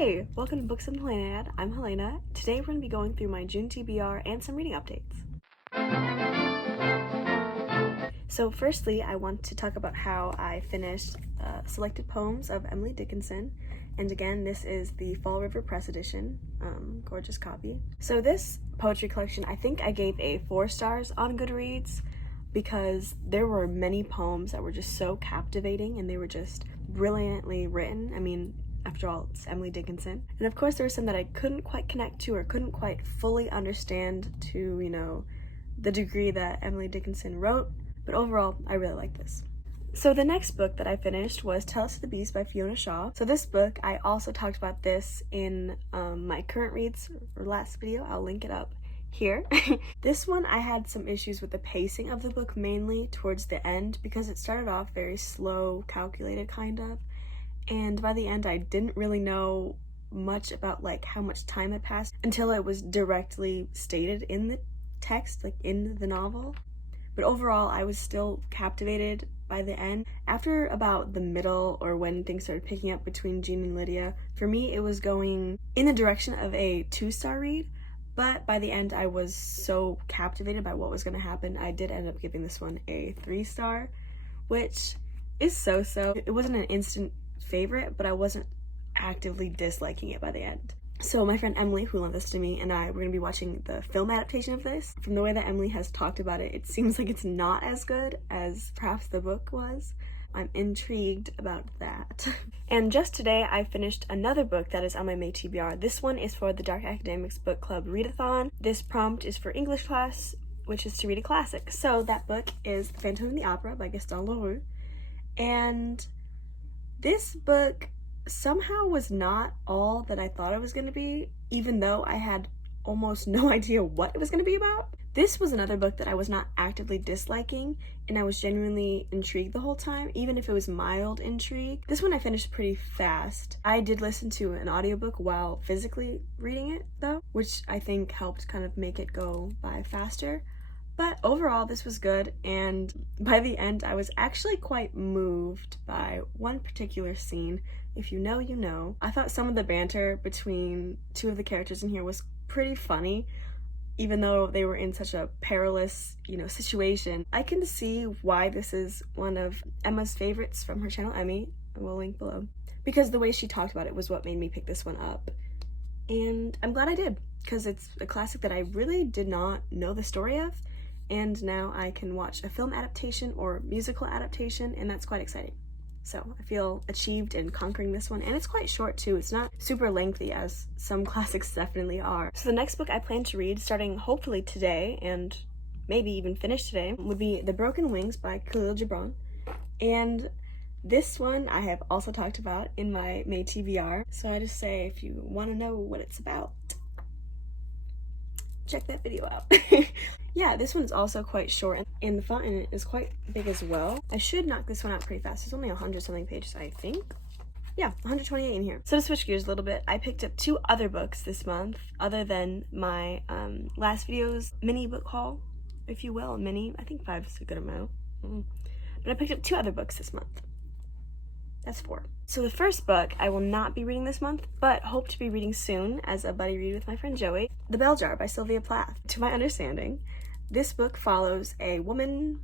Hi! Welcome to Books and Planet. I'm Helena. Today we're going to be going through my June TBR and some reading updates. So firstly, I want to talk about how I finished Selected Poems of Emily Dickinson. And again, this is the Fall River Press edition. Gorgeous copy. So this poetry collection, I think I gave a 4 stars on Goodreads because there were many poems that were just so captivating and they were just brilliantly written. I mean, after all, it's Emily Dickinson. And of course there were some that I couldn't quite connect to or couldn't quite fully understand to, the degree that Emily Dickinson wrote. But overall, I really like this. So the next book that I finished was Tell Us the Beast by Fiona Shaw. So this book, I also talked about this in my current reads or last video. I'll link it up here. This one, I had some issues with the pacing of the book, mainly towards the end, because it started off very slow, calculated kind of. And by the end, I didn't really know much about how much time had passed until it was directly stated in the text, in the novel. But overall, I was still captivated by the end. After about the middle, or when things started picking up between Jean and Lydia, for me it was going in the direction of a 2-star read, but by the end I was so captivated by what was going to happen, I did end up giving this one a 3-star, which is so-so. It wasn't an instant favorite, but I wasn't actively disliking it by the end. So my friend Emily, who lent this to me, and I were going to be watching the film adaptation of this. From the way that Emily has talked about it, it seems like it's not as good as perhaps the book was. I'm intrigued about that. And just today, I finished another book that is on my May TBR. This one is for the Dark Academics Book Club readathon. This prompt is for English class, which is to read a classic. So that book is The Phantom of the Opera by Gaston Leroux. And this book somehow was not all that I thought it was going to be, even though I had almost no idea what it was going to be about. This was another book that I was not actively disliking, and I was genuinely intrigued the whole time, even if it was mild intrigue. This one I finished pretty fast. I did listen to an audiobook while physically reading it, though, which I think helped kind of make it go by faster. But overall, this was good, and by the end, I was actually quite moved by one particular scene. If you know, you know. I thought some of the banter between 2 of the characters in here was pretty funny, even though they were in such a perilous, situation. I can see why this is one of Emma's favorites from her channel, Emmy. I will link below. Because the way she talked about it was what made me pick this one up. And I'm glad I did, because it's a classic that I really did not know the story of. And now I can watch a film adaptation or musical adaptation, and that's quite exciting. So I feel achieved in conquering this one, and it's quite short too. It's not super lengthy as some classics definitely are. So the next book I plan to read, starting hopefully today, and maybe even finish today, would be The Broken Wings by Kahlil Gibran. And this one I have also talked about in my May TBR. So I just say, if you want to know what it's about, check that video out. Yeah, this one's also quite short, and the font in it is quite big as well. I should knock this one out pretty fast. There's only 100-something pages, I think. Yeah, 128 in here. So to switch gears a little bit, I picked up 2 other books this month, other than my last video's mini book haul, if you will. Mini, I think 5 is a good amount. But I picked up 2 other books this month. That's 4. So the first book I will not be reading this month, but hope to be reading soon as a buddy read with my friend Joey. The Bell Jar by Sylvia Plath. To my understanding, this book follows a woman,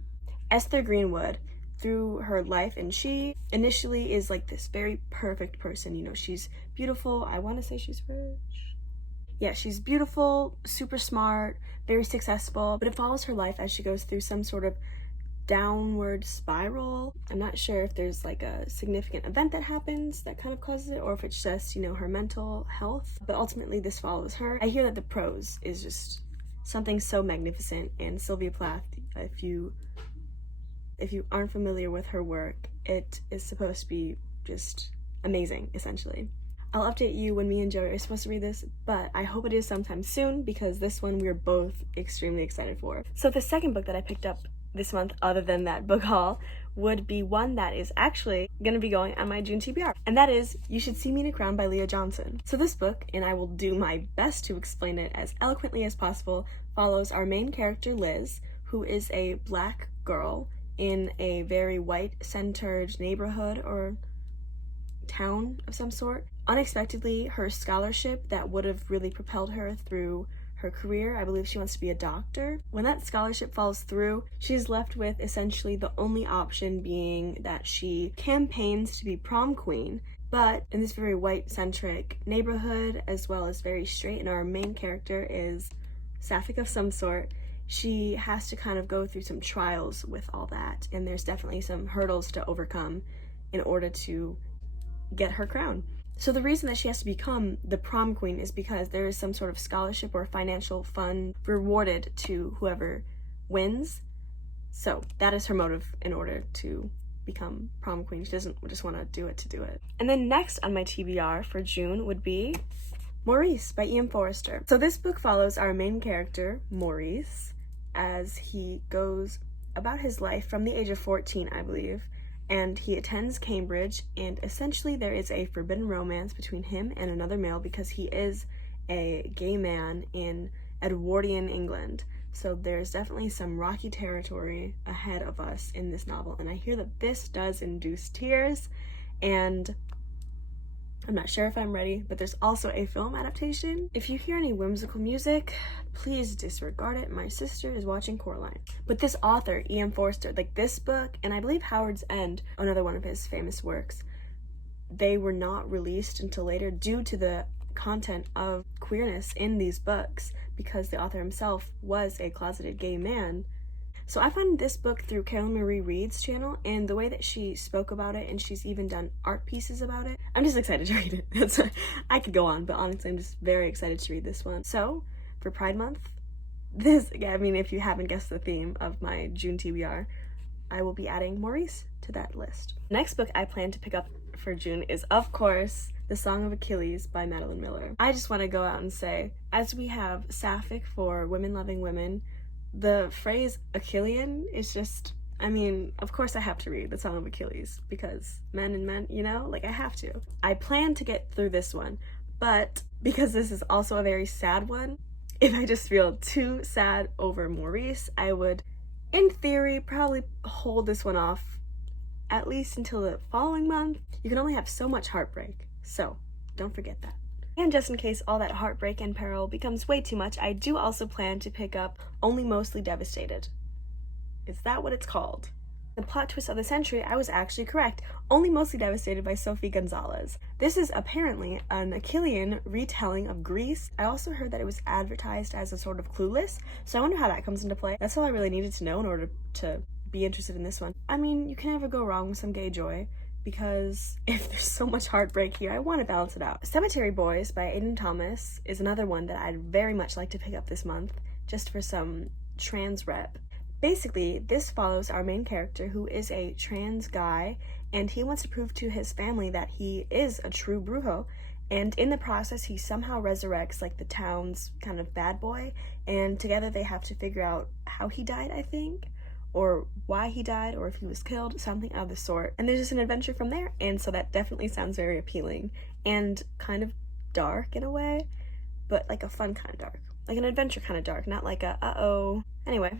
Esther Greenwood, through her life, and she initially is this very perfect person. She's beautiful. I want to say she's rich. Yeah, she's beautiful, super smart, very successful, but it follows her life as she goes through some sort of downward spiral. I'm not sure if there's a significant event that happens that kind of causes it, or if it's just, her mental health, but ultimately this follows her. I hear that the prose is just something so magnificent, and Sylvia Plath, if you aren't familiar with her work, it is supposed to be just amazing, essentially. I'll update you when me and Joey are supposed to read this, but I hope it is sometime soon, because this one we're both extremely excited for. So the second book that I picked up this month, other than that book haul, would be one that is actually going to be going on my June TBR, and that is You Should See Me in a Crown by Leah Johnson. So this book, and I will do my best to explain it as eloquently as possible, follows our main character Liz, who is a black girl in a very white-centered neighborhood or town of some sort. unexpectedly, her scholarship that would have really propelled her through her career, I believe she wants to be a doctor. When that scholarship falls through, she's left with essentially the only option being that she campaigns to be prom queen. But in this very white-centric neighborhood, as well as very straight, and our main character is sapphic of some sort, she has to kind of go through some trials with all that, and there's definitely some hurdles to overcome in order to get her crown. So the reason that she has to become the prom queen is because there is some sort of scholarship or financial fund rewarded to whoever wins. So that is her motive in order to become prom queen. She doesn't just want to do it. And then next on my TBR for June would be Maurice by Forster. So this book follows our main character, Maurice, as he goes about his life from the age of 14, I believe, and he attends Cambridge, and essentially there is a forbidden romance between him and another male because he is a gay man in Edwardian England. So there's definitely some rocky territory ahead of us in this novel, and I hear that this does induce tears, and I'm not sure if I'm ready, but there's also a film adaptation. If you hear any whimsical music, please disregard it. My sister is watching Coraline. But this author, Forster, like this book, and I believe Howard's End, another one of his famous works, they were not released until later due to the content of queerness in these books, because the author himself was a closeted gay man. So I found this book through Carolyn Marie Reed's channel, and the way that she spoke about it, and she's even done art pieces about it, I'm just excited to read it. I could go on, but honestly I'm just very excited to read this one. So for Pride Month, if you haven't guessed the theme of my June TBR, I will be adding Maurice to that list. The next book I plan to pick up for June is, of course, The Song of Achilles by Madeline Miller. I just want to go out and say, as we have sapphic for women loving women, the phrase Achillean is just, of course I have to read The Song of Achilles, because men and men, I have to. I plan to get through this one, but because this is also a very sad one, if I just feel too sad over Maurice, I would, in theory, probably hold this one off at least until the following month. You can only have so much heartbreak, so don't forget that. And just in case all that heartbreak and peril becomes way too much, I do also plan to pick up Only Mostly Devastated. Is that what it's called? The plot twist of the century, I was actually correct. Only Mostly Devastated by Sophie Gonzales. This is apparently an Achillean retelling of Greece. I also heard that it was advertised as a sort of Clueless, so I wonder how that comes into play. That's all I really needed to know in order to be interested in this one. You can never go wrong with some gay joy, because if there's so much heartbreak here, I want to balance it out. Cemetery Boys by Aiden Thomas is another one that I'd very much like to pick up this month, just for some trans rep. Basically, this follows our main character, who is a trans guy, and he wants to prove to his family that he is a true brujo, and in the process, he somehow resurrects, the town's kind of bad boy, and together they have to figure out how he died, I think, or why he died, or if he was killed, something of the sort. And there's just an adventure from there, and so that definitely sounds very appealing, and kind of dark in a way, but a fun kind of dark. An adventure kind of dark, not uh-oh. Anyway,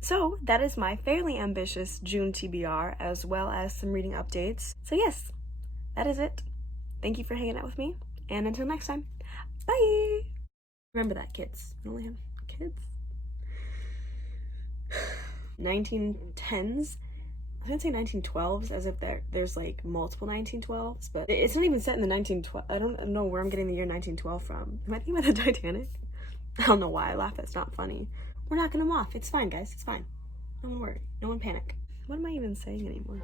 so that is my fairly ambitious June TBR, as well as some reading updates. So yes, that is it. Thank you for hanging out with me, and until next time, bye! Remember that, kids. I only have kids. 1910s. I was gonna say 1912s, as if there's multiple 1912s, but it's not even set in the 1912. I don't know where I'm getting the year 1912 from. Am I thinking about the Titanic? I don't know why I laugh. That's not funny. We're knocking them off. It's fine, guys. It's fine. No one worry. No one panic. What am I even saying anymore?